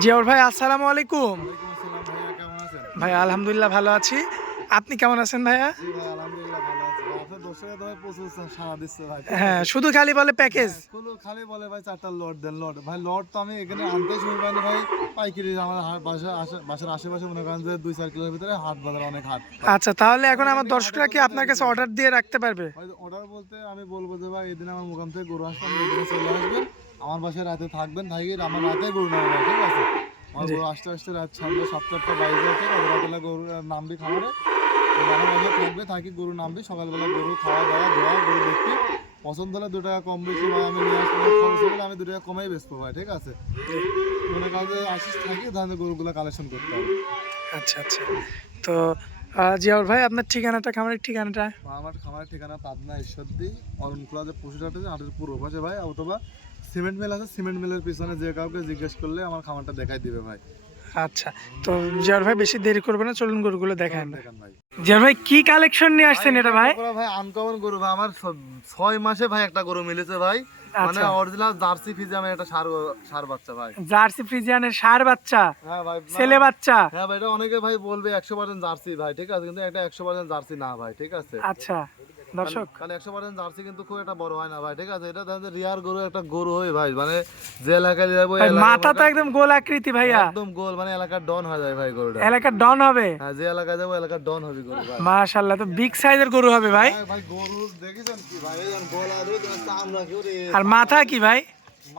জিয়াউর ভাই, আসসালামু আলাইকুম। ওয়ালাইকুম আসসালাম ভাইয়া, কেমন আছেন? ভাই আলহামদুলিল্লাহ ভালো আছি। আপনি কেমন আছেন ভাইয়া? জি ভাই, আলহামদুলিল্লাহ ভালো আছি ভাই। আপনার দর্শকরা তো ভাই প্রচুর সাড়া দিচ্ছে ভাই, ঠিক হ্যাঁ, আছে। শুধু খালি বলে প্যাকেজ। হ্যাঁ, খালি বলে ভাই 4টা লট দেন, লট ভাই। লট তো আমি এখানে আনতে সময় পাই না ভাই। পাইকারি আমার বাসার আশেপাশে মনে করেন যে 2-4 কিলোর ভিতরে হাট বাজার, অনেক হাট। আচ্ছা, তাহলে এখন আমার এখান থেকে দর্শকরা হাটের কি গরু আপনার কাছে দিতে হবে। অর্ডার দিয়ে রাখতে পারবে? ভাই অর্ডার বলতে আমি বলবো যে ভাই এদিন আমার মোকাম থেকে গরু আসবে, আপনি এদিনে চলে আসবেন, আমার বাসায় রাতে থাকবেন, থাকি আমার রাতে গরু নেওয়া ভাই, ঠিক আছে। আমার জি। গরু আসতে আসতে রাত সন্ধ্যা 7-8টা বাইরে আছে, রাতেবেলা গরু নামবি খাবারে, আমার বাসায় থাকবে, থাকি গরু নামবি, সকালবেলা গরু খাওয়া দাওয়া ধোয়া, গরু দেখবি, পছন্দ হলে 2 টাকা কম বেশি ভাই আমি নিয়ে আসবো, খরচ হলে আমি 2 টাকা কমেই বেচবো ভাই, ঠিক আছে। মনে করেন যে আসিস থাকি, তাহলে গরুগুলো কালেকশন করতে হবে। আচ্ছা আচ্ছা। তো জিয়াউর ভাই, আপনার ঠিকানাটা, খামারের ঠিকানাটা? আমার খামারের ঠিকানা পাবনা ঈশ্বরদী অরণখোলা, যে পশুর হাট আছে, হাটের পূর্ব পাশে ভাই, অথবা সিমেন্ট মিল আছে, সিমেন্ট মিলের পিছনে যে কাউকে জিজ্ঞেস করলে আমার খামারটা দেখাই দিবে ভাই। আচ্ছা। তো জিয়াউর ভাই বেশি দেরি করবে না, চলুন গরুগুলো দেখায় আমরা। দেখান ভাই। জিয়াউর ভাই, কি কালেকশন নিয়ে আসছেন এটা ভাই? ভাই আনকমন গরু ভাই, আমার 6 মাসে ভাই একটা গরু মিলেছে ভাই, মানে আচ্ছা। অরিজিনাল জার্সি ফিজিয়ামের একটা ষাঁড় বাচ্চা ভাই। জার্সি ফ্রিজিয়ানের ষাঁড় বাচ্চা, হ্যাঁ ভাই, ছেলে বাচ্চা। হ্যাঁ ভাই, এটা অনেকে ভাই বলবে 100% জার্সি ভাই, ঠিক আছে, কিন্তু এটা 100% জার্সি না ভাই, ঠিক আছে। আচ্ছা দর্শক, কারণ 100% জার্সি কিন্তু খুব একটা বড় হয় না ভাই, ঠিক আছে। এটা দেখা যায় রিয়ার গরু, একটা গরু হয় ভাই, মানে যে এলাকায় যাবো ভাই মাথা তো একদম গোল আকৃতি ভাইয়া, একদম গোল, মানে এলাকার ডন হয়ে যায় ভাই গরুটা। এলাকার ডন হবে। হ্যাঁ, যে এলাকায় যাবো এলাকার ডন হবে গরু ভাই। মাশাআল্লাহ, তো বিগ সাইজের গরু হবে ভাই। হ্যাঁ ভাই, গরু দেখেছেন কি ভাই, এই যেন গলা আর চামড়া কি ওরে। আর মাথা কি ভাই?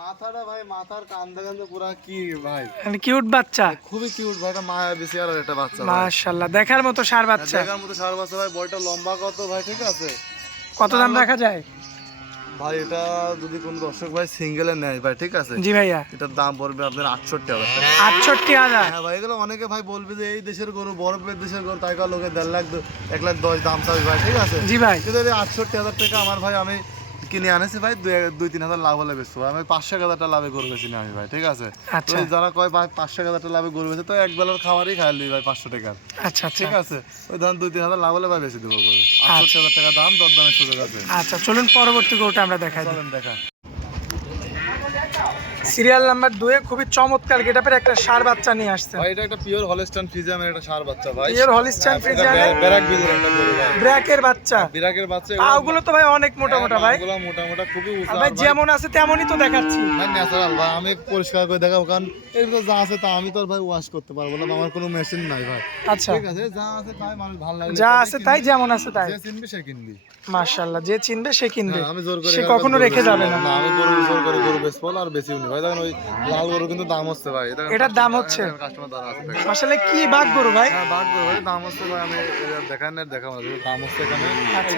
মাথাটা ভাই, মাথার কান্দে কান্দে পুরা কি ভাই, কিউট বাচ্চা। খুবই কিউট ভাই, এটা মায়াবী চেহারার একটা বাচ্চা ভাই। মাশাআল্লাহ, দেখার মতো ষাঁড় বাচ্চা। দেখার মতো ষাঁড় বাচ্চা ভাই। বয়টা লম্বা কত ভাই, ঠিক আছে। কত দাম রাখা যায়? ভাই এটা যদি কোন দর্শক ভাই সিঙ্গেলে নেয় ভাই, ঠিক আছে, জি ভাইয়া। এটার দাম পড়বে আপনার 68,000 টাকা। 68,000? হ্যাঁ ভাই, এগুলো অনেকে ভাই বলবে যে এই দেশের গরু, বরফের দেশের গরু, তাই কার লোকে 1.5 লাখ 1,10,000 দাম চাই ভাই, ঠিক আছে। জি ভাই। কিন্তু এই 68,000 টাকা আমার ভাই, আমি কিনে আনেছি ভাই, 2-3 হাজার লাভ হলে বেচবো। আমি 500,000 টাকা লাভে গরু বেছি না আমি ভাই, ঠিক আছে। তো আচ্ছা এই যারা কয় ভাই 500,000 টাকা লাভে গরু বেছে, তো এক বেলার খাবারই খাইলি ভাই 500 টাকার, আচ্ছা আচ্ছা ঠিক আছে। ওই ধরেন 2-3 হাজার লাভ হলে ভাই বেশি দেবো গরু। 68,000 টাকা দাম, দরদামের সুযোগ আছে। আচ্ছা, চলুন পরবর্তী গরুটা আমরা দেখাই দিই। চলেন দেখা। সিরিয়াল নাম্বার 2 এ খুবই চমৎকার গেটআপের একটা ষাঁড় বাচ্চা নিয়ে আসছেন। ভাই এটা একটা পিওর হলস্টাইন ফ্রিজিয়ামের একটা ষাঁড় বাচ্চা ভাই। পিওর হলিস্টাইন ফ্রিজিয়ানের ব্যারাক বিজের একটা গরু ভাই। ব্র্যাকের বাচ্চা। বিরাকের বাচ্চা। পাগুলো তো ভাই অনেক মোটা মোটা ভাই। এগুলো মোটা মোটা, খুবই উঁচা ভাই যেমন আছে তেমনই তো দেখাচ্ছি। ভাই, ন্যাচারাল ভাই। আমি পরিষ্কার করে দেখাবো, কারণ এগুলো যা আছে তা আমি তো আর ভাই ওয়াশ করতে পারবো না, আমার কোনো মেশিন নাই ভাই, আচ্ছা, ঠিক আছে। যা আছে তাই মানুষ ভালো লাগে, যা আছে তাই, যেমন আছে তাই। যে চিনবি সে কিনবি। মাশাআল্লাহ, যে চিনবে সে কিনবে। হ্যাঁ, আমি জোর করে সে কখনো রেখে যাবে না। আমি গরু জোর করে গরু বেচবো না, আর বেশি উনি ভাই। দেখেন ওই লাল গরু কিন্তু দাম হচ্ছে ভাই, এটার দাম হচ্ছে? কাস্টমার দ্বারা আছে ভাই। আসলে কি বাঘ গরু ভাই? হ্যাঁ, বাঘ গরু ভাই, দাম হচ্ছে ভাই, আমি দেখান না দেখাবো না, দাম হচ্ছে এখানে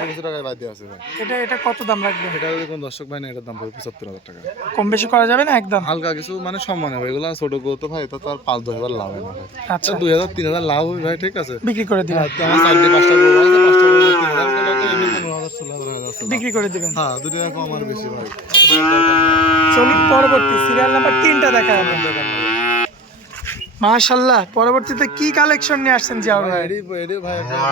200 টাকায় বাদ দিয়ে আছে ভাই। এটা কত দাম রাখবে? এটা যদি কোন দর্শক ভাই না, এটার দাম পড়বে 75,000 টাকা। কম বেশি করা যাবে না একদম? হালকা কিছু মানে সম্মান হবে, এগুলো ছোট গরু তো ভাই, এটা তো আর 5-10 হাজার লাভ হয় না ভাই। আচ্ছা, 2,000-3,000 লাভ হবে ভাই, ঠিক আছে। বিক্রি করে দিবেন? হ্যাঁ, তো আমার 4-5টা গরু আছে, 5টা গরু 3,000 টাকা, তো এমনি 15,000-16,000 হয়ে যাচ্ছে লাভ। বিক্রি করে দিবেন? হ্যাঁ, 2 টাকা কম আর বেশি ভাই। চলুন পরবর্তী সিরিয়াল নাম্বার 3টা দেখা যাবে। দরকার নেই। মাশাআল্লাহ, পরবর্তীতে কি কালেকশন নিয়ে আসছেন জিয়াউর ভাই? এডি ভাই আপনার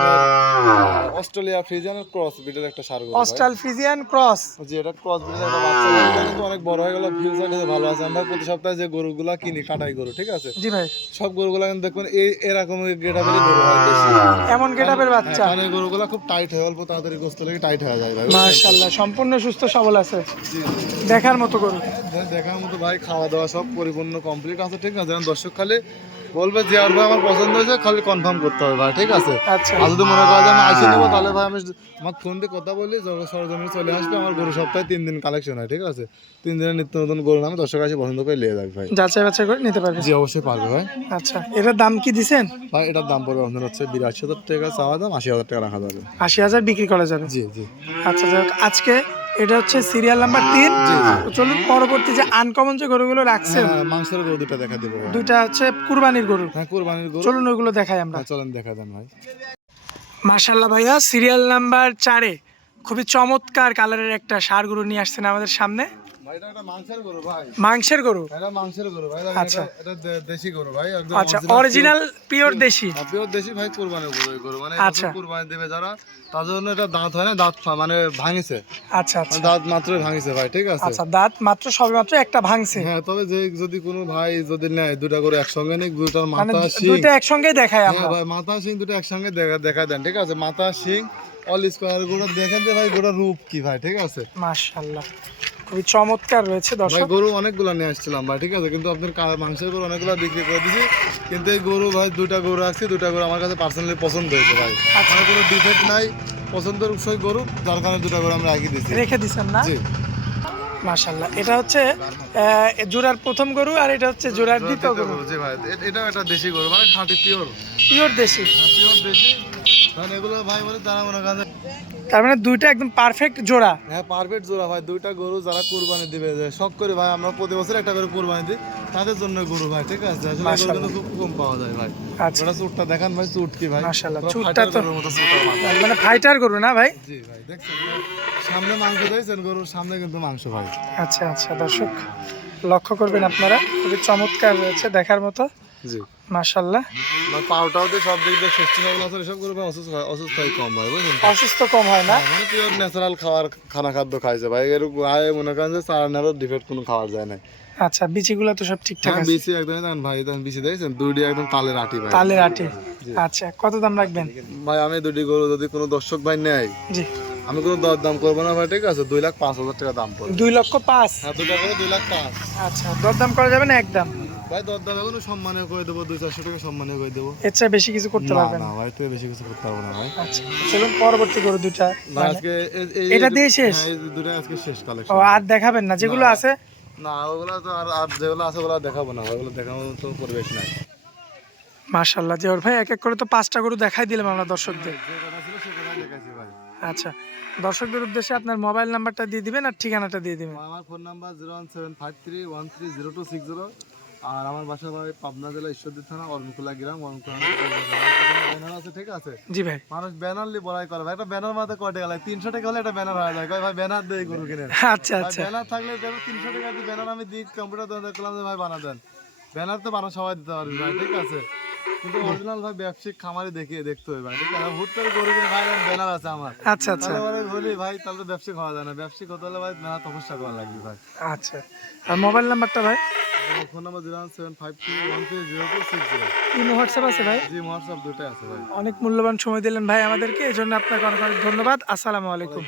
অস্ট্রেলিয়া ফ্রিজিয়ানের ক্রস ব্রিডের একটা ষাঁড় গরু ভাই। Austral Friesian cross. জি, এটা ক্রস ব্রিডের একটা বাচ্চা ভাই, এটা কিন্তু অনেক বড় হয়ে গেল, ফিউচার দিতে ভালো আছে। আমরা প্রতি সপ্তাহে যে গরুগুলা কিনি কাটাই গরু, ঠিক আছে, জি ভাই। সব গরুগুলা কিন্তু দেখবেন এরকম গেটাবেরই গরু হয় বেশি। এমন গেটআপের বাচ্চা? কারণ এই গরুগুলা খুব টাইট হয়ে, অল্প তাড়াতাড়ি গোস্ত লেগে টাইট হয়ে যায় ভাই। মাশাআল্লাহ, সম্পূর্ণ সুস্থ সবল আছে, জি, দেখার মতো গরু। দেখার মতো ভাই, খাওয়া দাওয়া সব পরিপূর্ণ কমপ্লিট আছে, ঠিক আছে। যেমন দর্শক খালি বলবে যে আর ভাই আমার পছন্দ হয়েছে, খালি কনফার্ম করতে হবে ভাই, ঠিক আছে। আচ্ছা, আর যদি মনে করা যায় আমি আইসে নেবো, তাহলে ভাই আমি আমার ফোন দিয়ে কথা বলি, সরজমিনে চলে আসবে। আমার গরু সপ্তাহে 3 দিন কালেকশন হয়, ঠিক আছে। 3 দিনের নিত্য নতুন গরু নামে দর্শক আসে পছন্দ করে নিয়ে যাবে ভাই। যাচাই বাছাই করে নিতে পারবে? জি, অবশ্যই পারবে ভাই। আচ্ছা, এটার দাম কি দিছেন? ভাই এটার দাম পড়বে আপনার হচ্ছে 82,000 টাকা চাওয়া দাম, 80,000 টাকা রাখা যাবে। 80,000 বিক্রি করা যাবে? জি জি আচ্ছা, যাই হোক, আজকে এটা হচ্ছে সিরিয়াল নাম্বার 3। জি জি। তো চলুন পরবর্তী যে আনকমন যে গরুগুলো রাখছেন, হ্যাঁ, মাংসের গরু দুটো দেখা দেবো ভাই। দুইটা হচ্ছে কুরবানির গরু। হ্যাঁ, কুরবানির গরু। চলুন ওইগুলো দেখাই আমরা। হ্যাঁ, চলেন দেখা দেন ভাই। মাশাআল্লাহ ভাইয়া, সিরিয়াল নাম্বার 4 এ খুবই চমৎকার কালারের একটা ষাঁড় গরু নিয়ে আসছেন আমাদের সামনে। ভাই এটা একটা মাংসের গরু ভাই। মাংসের গরু? এটা মাংসের গরু ভাই। আচ্ছা। এটা দেশি গরু ভাই, একদম আচ্ছা, অরিজিনাল পিওর দেশি? পিওর দেশি ভাই, কুরবানির গরু মানে আচ্ছা। কুরবানি দেবে যারা, তার জন্য এটা দাঁত হয় না, দাঁত মানে ভাঙিছে। আচ্ছা আচ্ছা। দাঁত মাত্রই ভাঙিছে ভাই, ঠিক আছে। আচ্ছা, দাঁত মাত্র সবেমাত্র একটা ভাঙছে? হ্যাঁ, তবে যে যদি কোনো ভাই যদি নেয় দুটা গরু একসঙ্গে নিক, দুটার মানে মাথা শিং, দুইটা একসঙ্গে দেখায় আমরা? হ্যাঁ ভাই, মাথা শিং দুটো একসঙ্গে দেখা দেন, ঠিক আছে। মাথা শিং অল স্কয়ার গরু দেখেন যে ভাই গরুর রূপ কি ভাই, ঠিক আছে। মাশাআল্লাহ, খুবই চমৎকার রয়েছে ভাই দর্শক। গরু অনেকগুলো নিয়ে আসছিলাম ভাই, ঠিক আছে, কিন্তু আপনার মাংসের গরু অনেকগুলো বিক্রি করে দিছি। কিন্তু এই গরু ভাই দুটা গরু রাখছি, দুটা গরু আমার কাছে পার্সোনালি পছন্দ হয়েছে ভাই। মানে কোনো ডিফেক্ট নাই, পছন্দের উৎসই গরু, যার কারণে দুটা গরু আমরা রেখে দিছেন না? জি। মাশাআল্লাহ, এটা হচ্ছে জোড়ার প্রথম গরু, আর এটা হচ্ছে জোড়ার দ্বিতীয় গরু? জি ভাই, এটাও একটা দেশি গরু, মানে খাঁটি পিওর পিওর দেশি? পিওর দেশি। মানে এগুলো ভাই বলে যারা মনে করেন, তার মানে দুইটা একদম পারফেক্ট জোড়া? হ্যাঁ পারফেক্ট জোড়া ভাই। দুইটা গরু যারা কুরবানি দিবে, যে শখ করে ভাই আমরা প্রতি বছর একটা করে কুরবানি দিই, তাদের জন্য গরু ভাই, ঠিক আছে। আসলে এগুলো কিন্তু খুব কম পাওয়া যায় ভাই। আচ্ছা। ওটা চুটটা দেখান ভাই, চুট কি ভাই, মাশাআল্লাহ, পুরো চুটটা ফাইটার তো গরুর মতো চুট আর মাথা। মানে ফাইটার গরু না ভাই? জি ভাই, দেখছেন সামনে মাংস দিয়েছেন, গরুর সামনে কিন্তু মাংস ভাই। আচ্ছা আচ্ছা, দর্শক লক্ষ্য করবেন আপনারা, খুবই চমৎকার রয়েছে দেখার মতো। জি মাশাআল্লাহ। পাউটাও দিয়ে সব দিক দিয়ে সুস্থ সবল আছে, এসব গরু ভাই অসুস্থ হয় কম ভাই, বুঝলেন তো? অসুস্থ কম হয় না? মানে পিওর ন্যাচারাল খানা খাদ্য খাইছে ভাই। এরকম আয় মনে করেন যে চারানারও ডিফেক্ট কোনো খাওয়া যায় না। আচ্ছা, বিচিগুলো তো সব ঠিকঠাক হ্যাঁ, আছে? বিচি একদম দেখেন ভাই, দেখেন বিচি দেখছেন, দুইটি একদম তালের আটি ভাই। তালের আটি? আচ্ছা, কত দাম রাখবেন ভাই আমি দুটি গরু যদি কোনো দর্শক ভাই নেয়, জি? আমি কোনো দরদাম করবো না ভাই, ঠিক আছে। 2,05,000 টাকা দাম পড়বে। 2,05,000? হ্যাঁ, দুটা করে 2,05,000। আচ্ছা, দরদাম করা যাবে না একদম? ভাই দরদাম এখন সম্মানে করে দেবো, 200-400 টাকা সম্মানে করে দেবো। এর চেয়ে বেশি কিছু করতে না পারবেন না না? ভাই, তুই বেশি কিছু করতে পারবো না ভাই। আচ্ছা, চলুন পরবর্তী গরু দুইটা। ভাই আজকে এটা দিয়ে শেষ? হ্যাঁ, এই দুটো আজকে শেষ ও, কালেকশন। আর দেখাবেন না যেগুলো আছে? না, ওগুলো তো আর যেগুলো আছে ওগুলো দেখাবো না, ওগুলো দেখানোর তো পরিবেশ নাই। মাশাআল্লাহ, জিয়াউর ভাই এক এক করে তো 5টা গরু দেখাই দিলাম আমরা দর্শকদের। যে কথা ছিল সে কথাই দেখাচ্ছি ভাই। আচ্ছা, দর্শকদের উদ্দেশ্যে আপনার মোবাইল নাম্বারটা দিয়ে দিবেন আর ঠিকানাটা দিয়ে দিবেন। আমার ফোন নাম্বার 01753130260। আর আমার বাসা ভাই পাবনা জেলা ঈশ্বরদী থানা অরণকুলা গ্রাম, অরণকুলা ব্যানার আছে, ঠিক আছে। জি ভাই। মানুষ ব্যানার নিয়ে বড়াই করে ভাই, একটা ব্যানার মাথায় কয় টাকা লাগে? 300 টাকা হলে একটা ব্যানার হয়ে যায়। কয় ভাই ব্যানার দিয়ে গরু কিনে। আচ্ছা আচ্ছা। ব্যানার থাকলে দেখো 300 টাকা দিয়ে ব্যানার আমি দিই, কম্পিউটার দোকানে দেখলাম যে ভাই বানা দেন। ব্যানার তো বানা সবাই দিতে পারবে ভাই, ঠিক আছে, কিন্তু অরিজিনাল ভাই ব্যবসায়িক খামারে দেখতে হবে ভাই, ঠিক আছে। হুট করে গরু কিনে ভাই ব্যানার আছে আমার, আচ্ছা আচ্ছা। তাহলে বলি ভাই তাহলে তো ব্যবসায়িক হওয়া যায় না। ব্যবসায়িক হতে হলে ভাই মেলা তপস্যা করা লাগবে ভাই। আচ্ছা, আর মোবাইল নাম্বারটা ভাই? Phone number 01753130260। ইমো হোয়াটসঅ্যাপ আছে ভাই? জি, হোয়াটসঅ্যাপ দুটোই আছে ভাই। অনেক মূল্যবান সময় দিলেন ভাই আমাদেরকে, এই জন্য আপনাকে অনেক অনেক ধন্যবাদ। আসসালামু আলাইকুম।